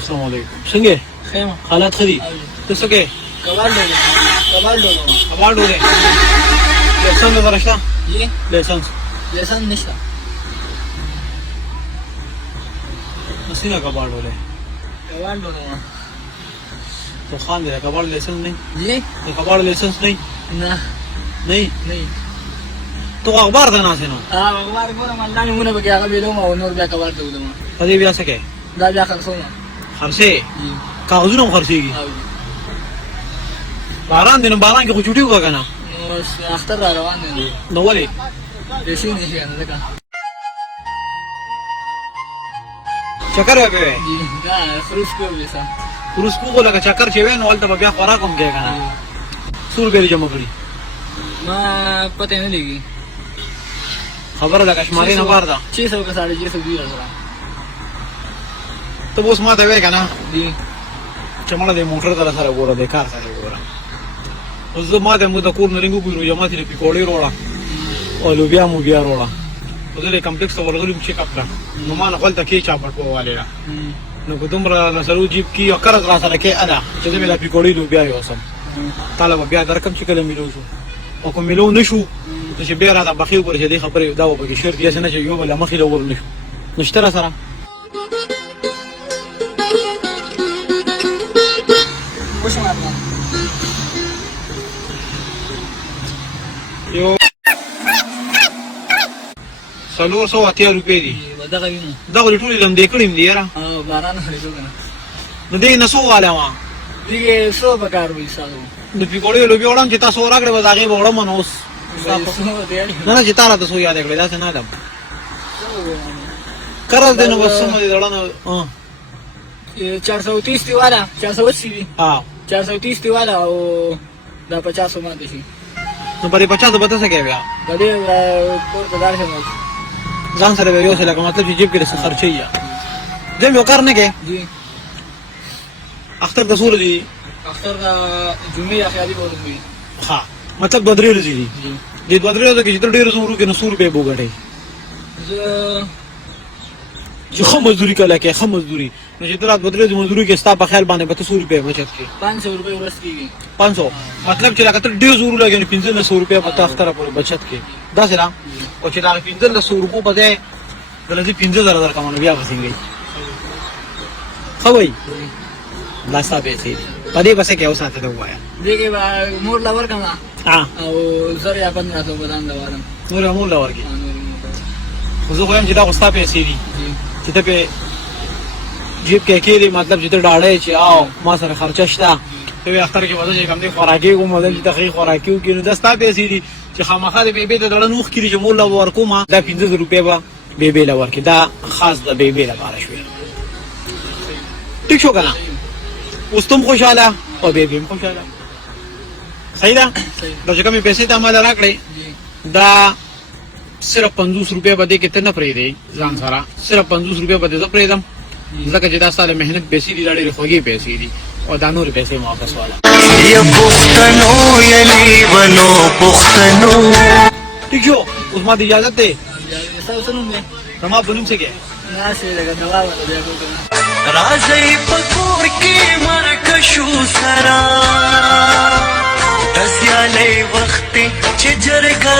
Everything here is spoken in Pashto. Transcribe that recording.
السلام علیکم. څنګه خیمه حالات ښه دي؟ ته څه کوې؟ کباب ډولم. کباب ډولې. لایسنس درسره شته؟ لایسنس نشته. څنګه کباب ډولې؟ کباب ډولم. تو خان دی کباب لایسنس نه؟ جی د کباب لایسنس نه؟ نه نه. تو اخبار ته ناسې نو؟ اخبار ګورم الله نمونه به هغه ویلم او نور بیا کباب ډولم. په دې بیا څه کوې؟ دا بیا خرڅوم. خرڅې؟ کاغذونه هم خرڅېږي؟ باران دی نو باران کې خو چوټي وکړه که نه؟ نو اختر را روان دی. نو ولې؟ پیسې نشي که نه ځکه. چکر به کوې؟ دا خروس کوم بیسه. خروس کوو لکه چکر چې وی نو هلته به بیا خوراک هم کوې که نه؟ څو روپۍ دې جمع کړي؟ ما پته نه لګي. خبره ده که شمارې نه بار ده. 600 که 650 دی سره. ته اوس ما ته وایې که نه دی چې مړه دې موټر ته سره ګوره د کار سره ګوره. اوس زه ما ته مو د کور نه رنګ وګورو یا ماتې پکوړې راوړه او لوبیا مو بیا راوړه. اوس دې کمپلیکس ته ورغلي چیک اپ کړه نو ما نه خپلته کې چاپټ پووالی ده نو که دومره راسره جیب کې یو قرض راسره کې اله چې زه مې دا پکوړې لوبیا یوسم تاله به بیا درکم چې کله میلو شو او که میلو نه شو نو چې بیا راته بخي وګوره چې دې خبرې دا به پکې شرط داسې نه چې یو بله مخې له ور نه شو نو شته راسره یو 480 روپۍ دي. دغه وینو دغه ټولې لمدې کړې دي یاره. باران خریدو کنه نو دې نه څو والی وه دیگه څو په کار وایي ساتو د پکوړې لوبیا وړم چې تا څو راکړې بس هغې به وړم نو اوس نه نه چې تا راته څو یادې کړې داسې نه ده قرض دی نو بس څومره دې زړه نه 430 دی والا 480 دی 430 دی والا او دا 50 ماته شي نو پرې 50 به ته څه کوې بیا د دې کور ته لاړ شم ځان سره به یوسې لکه مطلب چې جیب کې د څه خرچې یا ځم یو کار نه کوې جی اختر د څو ورځې دي اختر د جمعې اخري به ورځ وي ها مطلب 2-3 ورځې دي دې 2-3 ورځو کې چې ته ډېر زه ورو کې نو 100 روپۍ به وګټې زه چې ښه مزدوري کله کې ښه مزدوري نو چې ته را 2-3 ورځې مزدوري کې ستا په خیال باندې به ته 100 روپۍ بچت کړې 500 روپۍ ورځ کېږي 500 مطلب چې لکه ته ډېر زورو لګې نو 1500 روپۍ به ته اختره پورې بچت کړې داسې نه او چې دا 1500 روپۍ په ځای دله زه 15000 درکړم نو بیا به څنګه ښه وایي دا ستا پیسې دي په دې پسې کې یو ساعت ته ووایه دې کې به مور له ورکړم او 1000 یا 1500 به ځان له ورکړم نور یې مور له ورکړې خو زه خو یم چې دا خو ستا پیسې دي چې ته پې جیب کې کېدې مطلب چې ته ډاډه یې چې او ما سره خرچه شته ته وایې اختر کې به زه چې کوم دی خوراکي کوم مطلب چې ته ښې خوراکي وکړې نو دا ستا پیسې دي چې خامخا د بیبې د زړه نوښ کړي چې مور له ورکوم دا 15 روپۍ به بیبې له ورکړي دا خاص د بیبې لپاره شوې ټیک شو که نه اوس ته هم خوشحاله او بیبې هم خوشحاله صحیح ده دا چې کومې پیسې ته ما له راکړې دا صرف 50 روپۍ به دې کې ته نه پرېږدې ځان سره صرف 50 روپۍ به دې زه پرېږدم ځکه چې دا ستا د محنت پیسې دي دا ډېرې خوږې پیسې دي او دا نورې پیسې مو واپس واله ټیک شو اوس ما ته اجازت دی ستاسو څه نوم دی زما په نوم څه کې ناسې لکه دوا ورته بیا کوم راځئ په کور کې مرکه شو سره د سیالۍ وخت چې جرګه